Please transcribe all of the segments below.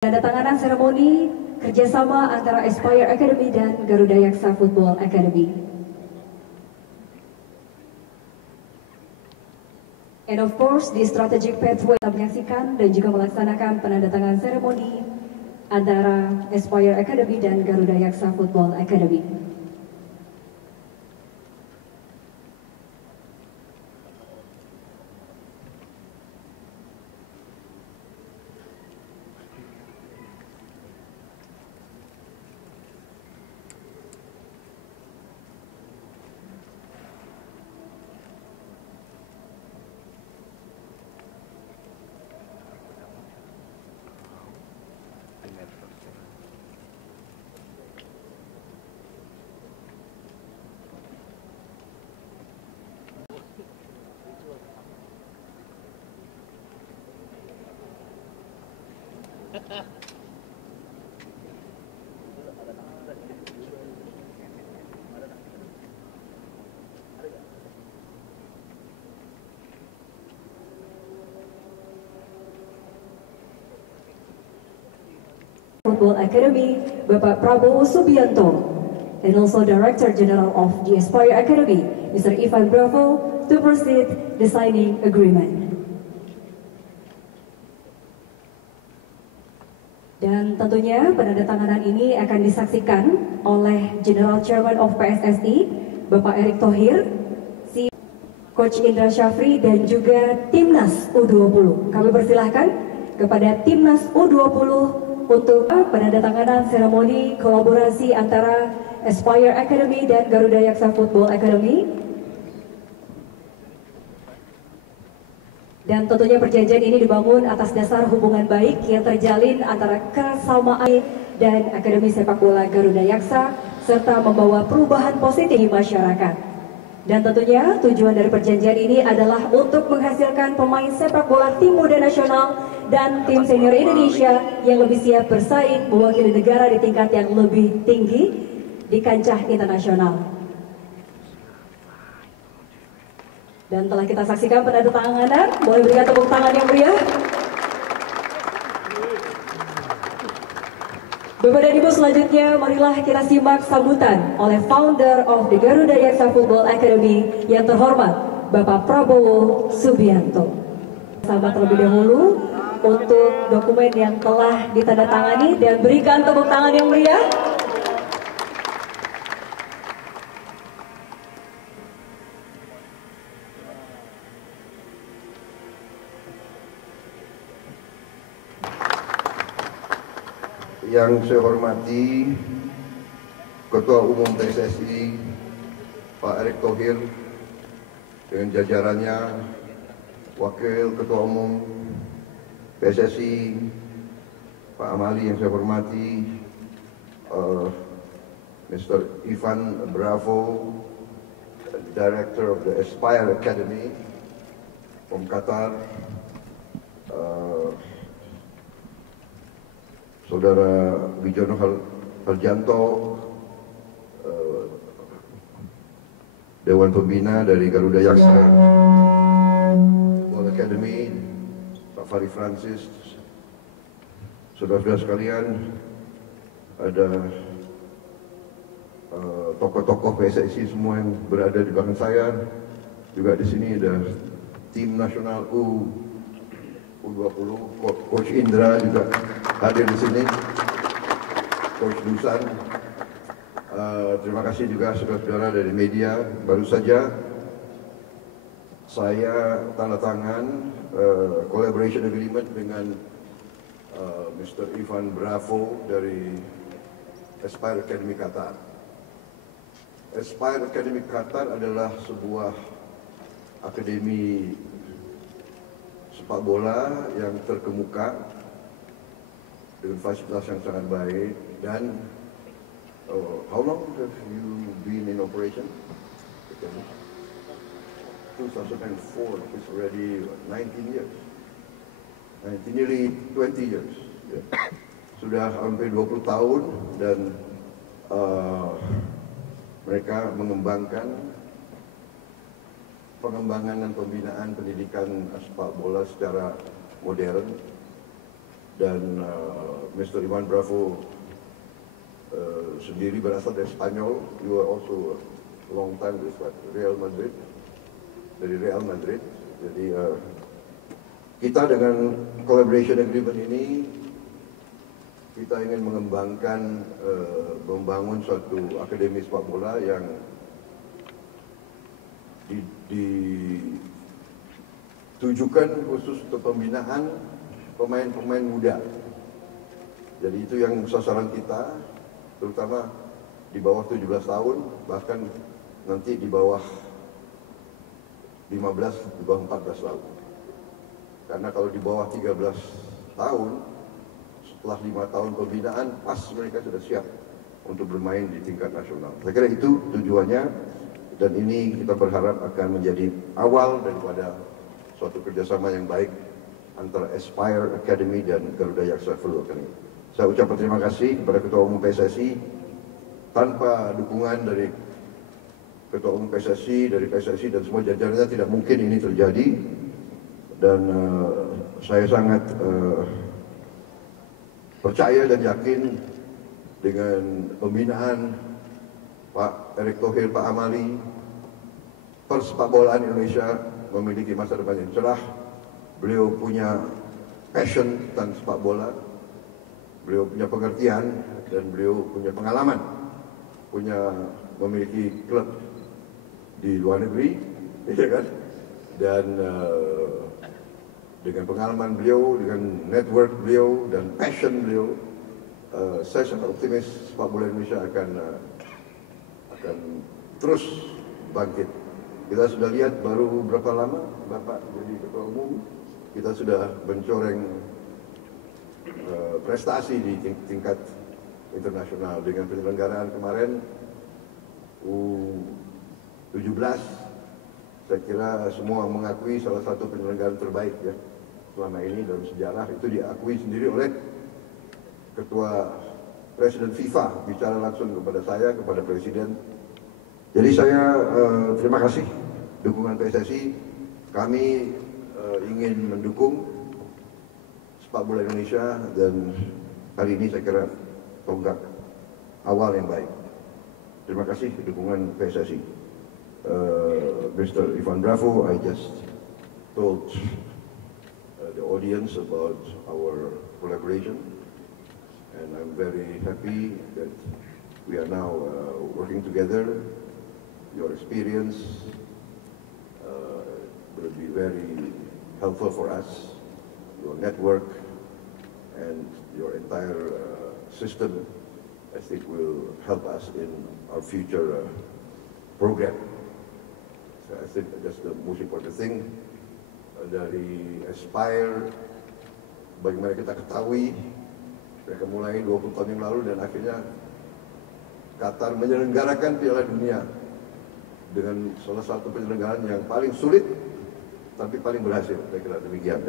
Penandatanganan seremoni kerjasama antara Aspire Academy dan Garuda Yaksa Football Academy. And of course, di strategic pathway kita menyaksikan dan juga melaksanakan penandatanganan seremoni antara Aspire Academy dan Garuda Yaksa Football Academy. Football Academy, Bapak Prabowo Subianto, and also Director General of the Aspire Academy, Mr. Ivan Bravo, to proceed the signing agreement. Dan tentunya penandatanganan ini akan disaksikan oleh General Chairman of PSSI, Bapak Erick Thohir, si Coach Indra Syafri, dan juga Timnas U20. Kami persilahkan kepada Timnas U20 untuk penandatanganan seremoni kolaborasi antara Aspire Academy dan Garuda Yaksa Football Academy. Dan tentunya perjanjian ini dibangun atas dasar hubungan baik yang terjalin antara kesamaan dan Akademi Sepak Bola Garuda Yaksa serta membawa perubahan positif di masyarakat. Dan tentunya tujuan dari perjanjian ini adalah untuk menghasilkan pemain sepak bola tim muda nasional dan tim senior Indonesia yang lebih siap bersaing mewakili negara di tingkat yang lebih tinggi di kancah internasional. Dan telah kita saksikan penandatanganan, boleh berikan tepuk tangan yang meriah. Bapak dan Ibu, selanjutnya marilah kita simak sambutan oleh founder of the Garuda Yaksa Football Academy yang terhormat Bapak Prabowo Subianto. Selamat terlebih dahulu untuk dokumen yang telah ditandatangani dan berikan tepuk tangan yang meriah. Yang saya hormati Ketua Umum PSSI Pak Erick Thohir dengan jajarannya, Wakil Ketua Umum PSSI Pak Amali yang saya hormati, Mr. Ivan Bravo, Director of the Aspire Academy from Qatar, Saudara Wijono Harjanto, Dewan Pembina dari Garuda Yaksa Football Academy, Pak Fari Francis, saudara-saudara sekalian, ada tokoh-tokoh PSSI semua yang berada di belakang saya, juga di sini ada tim nasional U20, Coach Indra juga hadir di sini, Coach Dusan. Terima kasih juga saudara-saudara dari media. Baru saja saya tanda tangan collaboration agreement dengan Mr. Ivan Bravo dari Aspire Academy Qatar. Aspire Academy Qatar adalah sebuah akademi sepak bola yang terkemuka dengan fasilitas yang sangat baik. Dan how long have you been in operation? 2004, it's already 19 years, nearly 20 years. Sudah hampir 20 tahun dan mereka mengembangkan pengembangan dan pembinaan pendidikan sepak bola secara modern dan Mr. Ivan Bravo sendiri berasal dari Spanyol. You are also a long time with Real Madrid, dari Real Madrid. Jadi kita dengan collaboration agreement ini kita ingin mengembangkan, membangun suatu akademi sepak bola yang ditujukan khusus untuk pembinaan pemain-pemain muda. Jadi itu yang sasaran kita, terutama di bawah 17 tahun, bahkan nanti di bawah 15, di bawah 14 tahun. Karena kalau di bawah 13 tahun, setelah 5 tahun pembinaan, pas mereka sudah siap untuk bermain di tingkat nasional. Saya kira itu tujuannya, dan ini kita berharap akan menjadi awal daripada suatu kerjasama yang baik antara Aspire Academy dan Garuda Yaksa Football Academy. Saya ucapkan terima kasih kepada Ketua Umum PSSI. Tanpa dukungan dari Ketua Umum PSSI, dari PSSI dan semua jajarannya tidak mungkin ini terjadi. Dan saya sangat percaya dan yakin dengan pembinaan Pak Erick Thohir, Pak Amali, persepak bolaan Indonesia memiliki masa depan yang cerah. Beliau punya passion tentang sepak bola, beliau punya pengertian, dan beliau punya pengalaman, memiliki klub di luar negeri, ya kan? Dan dengan pengalaman beliau, dengan network beliau dan passion beliau, saya sangat optimis sepak bola Indonesia akan terus bangkit. Kita sudah lihat baru berapa lama Bapak jadi Ketua Umum, kita sudah mencoreng prestasi di tingkat internasional dengan penyelenggaraan kemarin U17. Saya kira semua mengakui salah satu penyelenggaraan terbaik ya selama ini dalam sejarah. Itu diakui sendiri oleh Ketua Presiden FIFA, bicara langsung kepada saya, kepada Presiden. Jadi saya terima kasih dukungan PSSI. Kami ingin mendukung sepak bola Indonesia, dan hari ini saya kira tonggak awal yang baik. Terima kasih dukungan PSSI. Mr. Ivan Bravo, I just told the audience about our collaboration, and I'm very happy that we are now working together. Your experience will be very helpful for us. Your network and your entire system, I think, will help us in our future program. So I think that's the most important thing. Dari Aspire, bagaimana kita ketahui, mereka mulai 20 tahun yang lalu, dan akhirnya Qatar menyelenggarakan Piala Dunia dengan salah satu penyelenggaraan yang paling sulit, tapi paling berhasil. Saya kira demikian.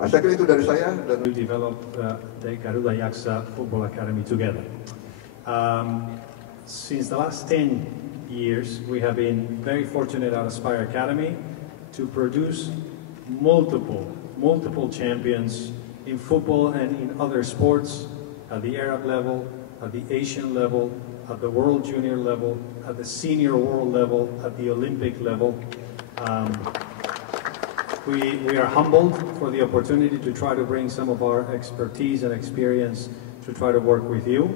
Saya kira itu dari saya. Dan to develop the Garuda Yaksa Football Academy together. Since the last 10 years, we have been very fortunate at Aspire Academy to produce multiple champions in football and in other sports, at the Arab level, at the Asian level, at the World Junior level, at the Senior World level, at the Olympic level. We are humbled for the opportunity to try to bring some of our expertise and experience to try to work with you.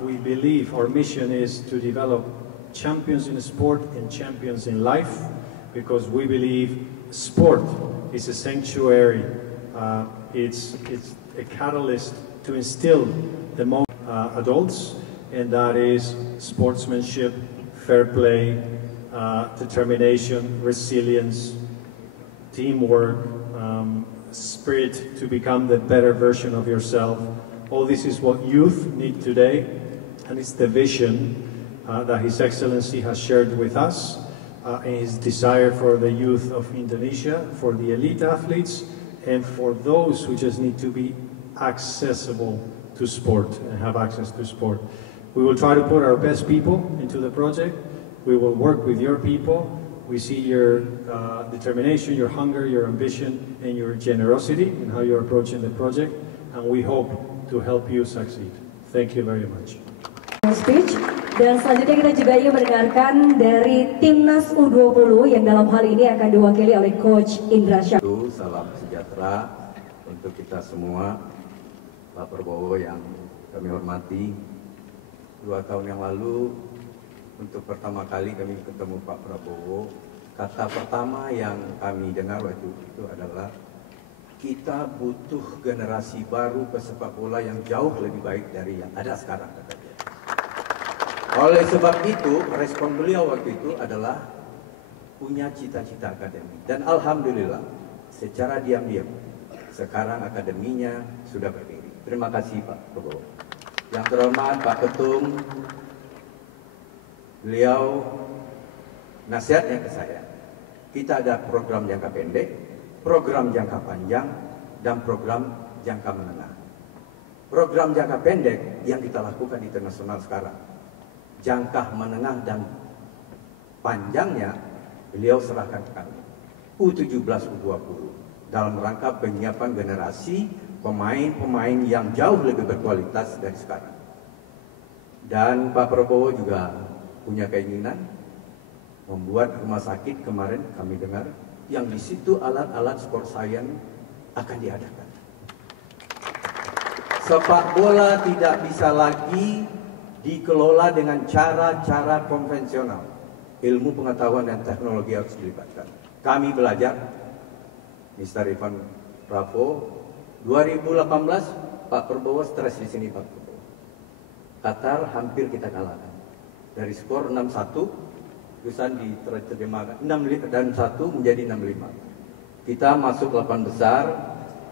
We believe our mission is to develop champions in sport and champions in life, because we believe sport is a sanctuary. It's a catalyst to instill the most adults, and that is sportsmanship, fair play, determination, resilience, teamwork, spirit to become the better version of yourself. All this is what youth need today, and it's the vision that His Excellency has shared with us, and his desire for the youth of Indonesia, for the elite athletes, and for those who just need to be accessible to sport and have access to sport. We will try to put our best people into the project. We will work with your people. We see your determination, your hunger, your ambition, and your generosity in how you're approaching the project, and we hope to help you succeed. Thank you very much. Speech. Dan selanjutnya kita juga ingin mendengarkan dari Timnas U20 yang dalam hal ini akan diwakili oleh Coach Indra Syah. Salam sejahtera untuk kita semua. Pak Prabowo yang kami hormati, 2 tahun yang lalu untuk pertama kali kami ketemu Pak Prabowo, kata pertama yang kami dengar waktu itu adalah kita butuh generasi baru pesepak bola yang jauh lebih baik dari yang ada sekarang, kata dia. Oleh sebab itu, respon beliau waktu itu adalah punya cita-cita akademi. Dan alhamdulillah, secara diam-diam, sekarang akademinya sudah berdiri. Terima kasih Pak Prabowo. Yang terhormat Pak Ketum, beliau nasihatnya ke saya, kita ada program jangka pendek, program jangka panjang, dan program jangka menengah. Program jangka pendek yang kita lakukan internasional sekarang, jangka menengah dan panjangnya beliau serahkan ke kami, U17, U20, dalam rangka penyiapan generasi pemain-pemain yang jauh lebih berkualitas dari sekarang. Dan Pak Prabowo juga punya keinginan membuat rumah sakit, kemarin kami dengar, yang di situ alat-alat sport science akan diadakan. Sepak bola tidak bisa lagi dikelola dengan cara-cara konvensional. Ilmu pengetahuan dan teknologi harus dilibatkan. Kami belajar, Mr. Ivan Bravo, 2018 Pak Prabowo stres di sini Pak Prabowo. Qatar hampir kita kalahkan. Dari skor 6-1, terusan diterjemahkan 6-1 menjadi 6-5. Kita masuk 8 besar,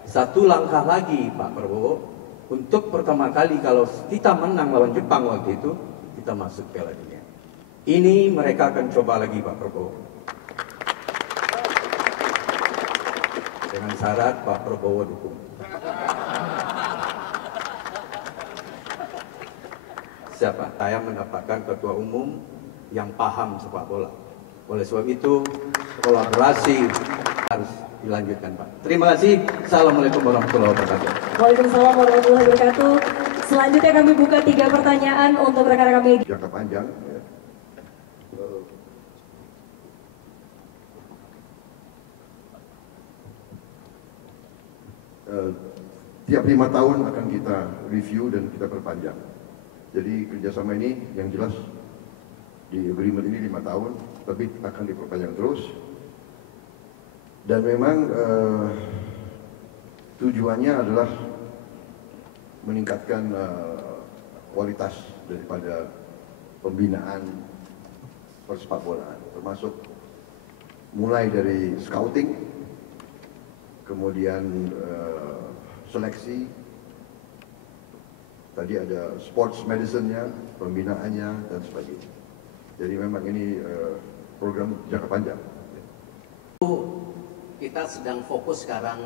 1 langkah lagi Pak Prabowo. Untuk pertama kali kalau kita menang lawan Jepang waktu itu, kita masuk Piala Dunia. Ini mereka akan coba lagi Pak Prabowo. Dengan syarat Pak Prabowo dukung. Siapa? Saya mendapatkan ketua umum yang paham sepak bola. Oleh sebab itu, kolaborasi harus dilanjutkan Pak. Terima kasih. Assalamualaikum warahmatullahi wabarakatuh. Waalaikumsalam warahmatullahi wabarakatuh. Selanjutnya kami buka 3 pertanyaan untuk rekan-rekan kami. Jangka panjang. Ya. Tiap 5 tahun akan kita review dan kita perpanjang. Jadi kerjasama ini yang jelas di agreement ini 5 tahun, tapi akan diperpanjang terus. Dan memang tujuannya adalah meningkatkan kualitas daripada pembinaan persepak bolaan, termasuk mulai dari scouting, kemudian seleksi, tadi ada sports medicine-nya, pembinaannya, dan sebagainya. Jadi memang ini program jangka panjang. Kita sedang fokus sekarang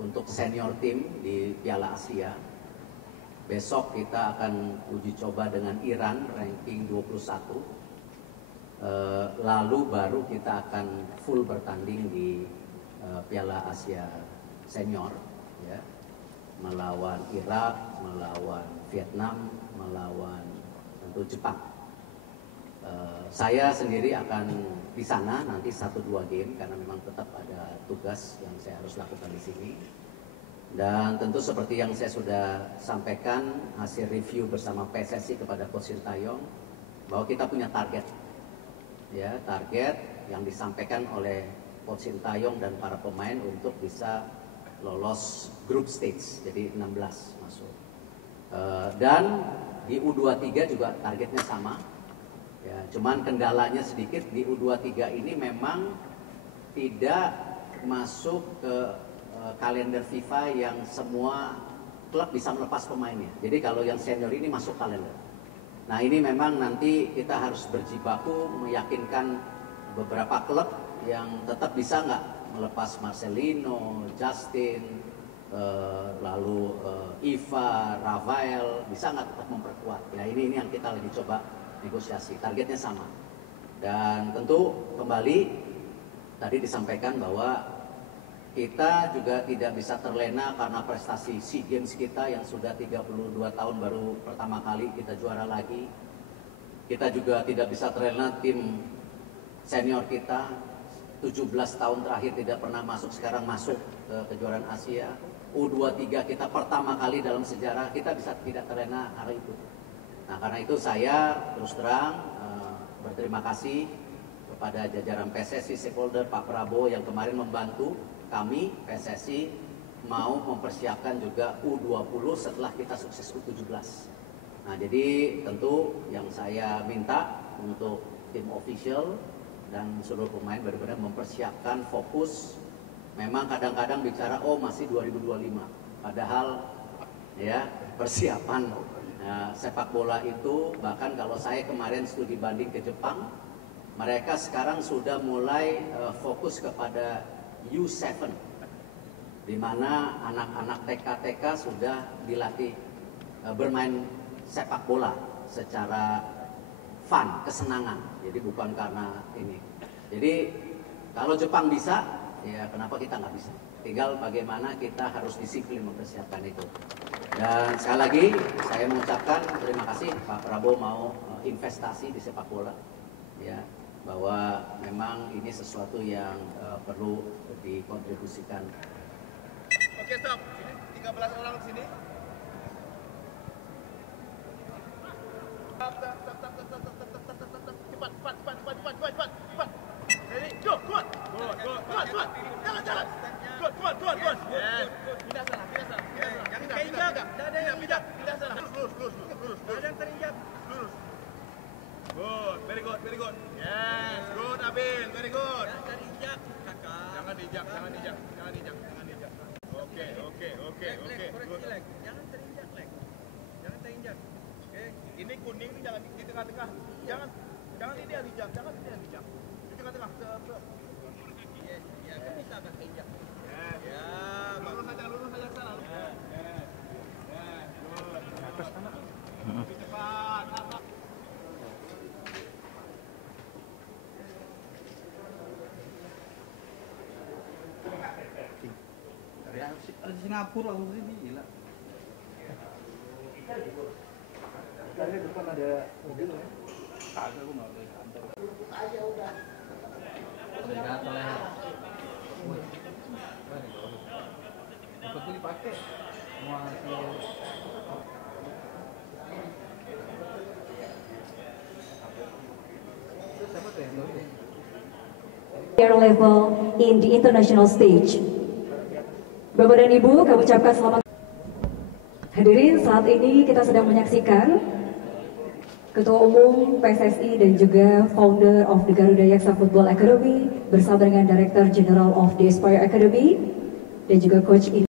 untuk senior tim di Piala Asia. Besok kita akan uji coba dengan Iran, ranking 21. Lalu baru kita akan full bertanding di Piala Asia senior, ya, melawan Irak, melawan Vietnam, melawan tentu Jepang. Saya sendiri akan di sana nanti 1-2 game karena memang tetap ada tugas yang saya harus lakukan di sini. Dan tentu seperti yang saya sudah sampaikan hasil review bersama PSSI kepada Coach Sintayong bahwa kita punya target, ya, target yang disampaikan oleh Coach Sintayong dan para pemain untuk bisa lolos group stage, jadi 16 masuk. Dan di U23 juga targetnya sama. Ya, cuman kendalanya sedikit di U23 ini memang tidak masuk ke kalender FIFA yang semua klub bisa melepas pemainnya. Jadi kalau yang senior ini masuk kalender. Nah ini memang nanti kita harus berjibaku meyakinkan beberapa klub yang tetap bisa nggak melepas Marcelino, Justin, lalu Iva, Rafael, bisa nggak tetap memperkuat. Ya ini yang kita lagi coba negosiasi, targetnya sama. Dan tentu kembali tadi disampaikan bahwa kita juga tidak bisa terlena karena prestasi SEA Games kita yang sudah 32 tahun baru pertama kali kita juara lagi. Kita juga tidak bisa terlena tim senior kita 17 tahun terakhir tidak pernah masuk, sekarang masuk ke kejuaraan Asia. U23 kita pertama kali dalam sejarah, kita bisa tidak terlena hari itu. Nah, karena itu saya terus terang berterima kasih kepada jajaran PSSI stakeholder Pak Prabowo yang kemarin membantu kami PSSI mau mempersiapkan juga U20 setelah kita sukses U17. Nah, jadi tentu yang saya minta untuk tim official dan seluruh pemain benar-benar mempersiapkan fokus. Memang kadang-kadang bicara masih 2025, padahal ya persiapan sepak bola itu, bahkan kalau saya kemarin studi banding ke Jepang, mereka sekarang sudah mulai fokus kepada U7, di mana anak-anak TK-TK sudah dilatih bermain sepak bola secara fun, kesenangan. Jadi bukan karena ini. Jadi kalau Jepang bisa, ya kenapa kita nggak bisa? Tinggal bagaimana kita harus disiplin mempersiapkan itu. Dan sekali lagi saya mengucapkan terima kasih Pak Prabowo mau investasi di sepak bola, ya, bahwa memang ini sesuatu yang perlu dikontribusikan. Oke, stop. Sini 13 orang di sini. Cepat. Ready? Go, kuat. Kuat. Jangan. Kuat. Yes. Pindah sana. Jangan terinjak. Pindah sana. Lurus. Jangan terinjak. Lurus. Good, very good. Yes, good Abil, very good. Jangan terinjak, kakak. Jangan dijak. Oke. Good. Jangan terinjak, Lek. Oke. Ini kuning nih, jangan di tengah-tengah. Jangan ini yang dijak. Di tengah-tengah. Yes, ya kan bisa kan injak. Ya, lurus saja ke sana. Yes. Good. Atas sana. Lebih cepat. Ada Singapura waktu ini gila. Tadi depan ada mobil ya. Kagak gua enggak boleh kantor. Aja udah. Udah gatel ya. Betul dipakai. Their level in the international stage. Bapak dan Ibu, kami ucapkan selamat. Hadirin, saat ini kita sedang menyaksikan Ketua Umum PSSI dan juga Founder of the Garuda Yaksa Football Academy bersama dengan Director General of the Aspire Academy dan juga Coach